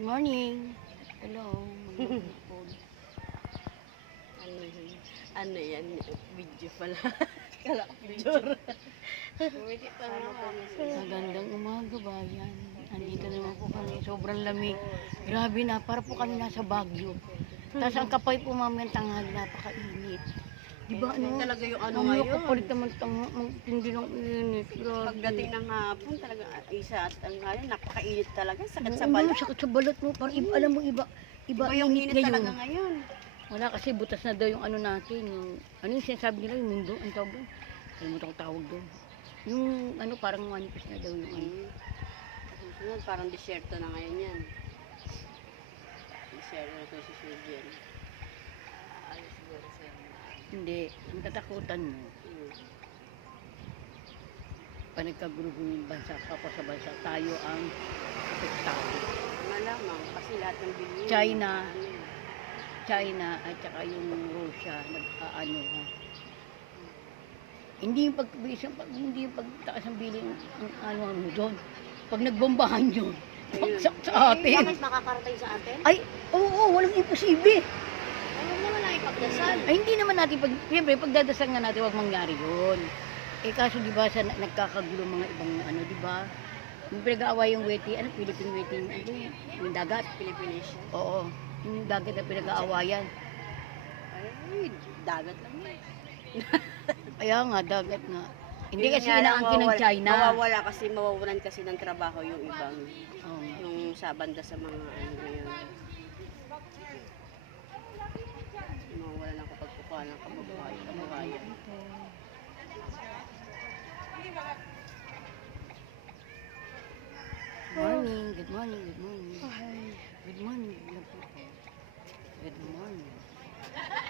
Morning. Hello. Magandang hapon. Ano yan? Video pala. Kala ko picture. Magandang umaga bayan. Andito naman po kami. Sobrang lamig. Grabe na. Para po kami nasa Baguio. Tapos ang kapay po mamaya tanghali. Napakainit. Diba ano? Talaga yung ano Ang ngayon. kapalit naman tindi ng init. Grabe. Pagdating ng hapon, talaga isa at ang ano, napakainit talaga. Sakit sa Oo, balat. sakit sa balat mo. Parang alam mo iba Iba yung init init ngayon. talaga ngayon. Wala kasi butas na daw yung ano natin, yung ano yung sinasabi nila, yung mundo, ang tawag doon. Kalimutan ko tawag doon. Yung ano parang manipis na daw yung ano. Susunod, parang disyerto na ngayon yan. Disyerto na ito si Sujian. Ayos siguro siya. Hindi, ang tatakutan mo, pag nagkagulo yung bansa, kapwa sa bansa, tayo ang apektado. Malamang, kasi lahat ng bilhin. China at saka yung Russia, nag-aano ha. Hindi yung pagtaas ng biling ang ano mo doon. Pag nagbombahan yun, paksak sa atin. Bakit makakarating sa atin? Ay, oo, walang imposible. Ano naman ang ipagdasal? Ay, hindi naman natin, siyempre, pagdadasal nga natin, huwag mangyari yun. Eh, kaso, di ba, nagkakagulo mga ibang, ano, di ba? Yung pinag-aaway yung weti, ano, Philippine weti, ano, yung dagat. Pilipinisya. Oo, yung dagat na pinag-aawayan. Ay, dagat lang yun. Kaya nga, dagat nga. Hindi Yun kasi nga lang, inaangkin ng China. mawawalan kasi ng trabaho yung ibang, Oo. yung sa banda sa mga ano ngayon. Mawawalan ng kapagkukuha ng kabuhayan. Morning, good morning, good morning. Good morning, good morning. Good morning.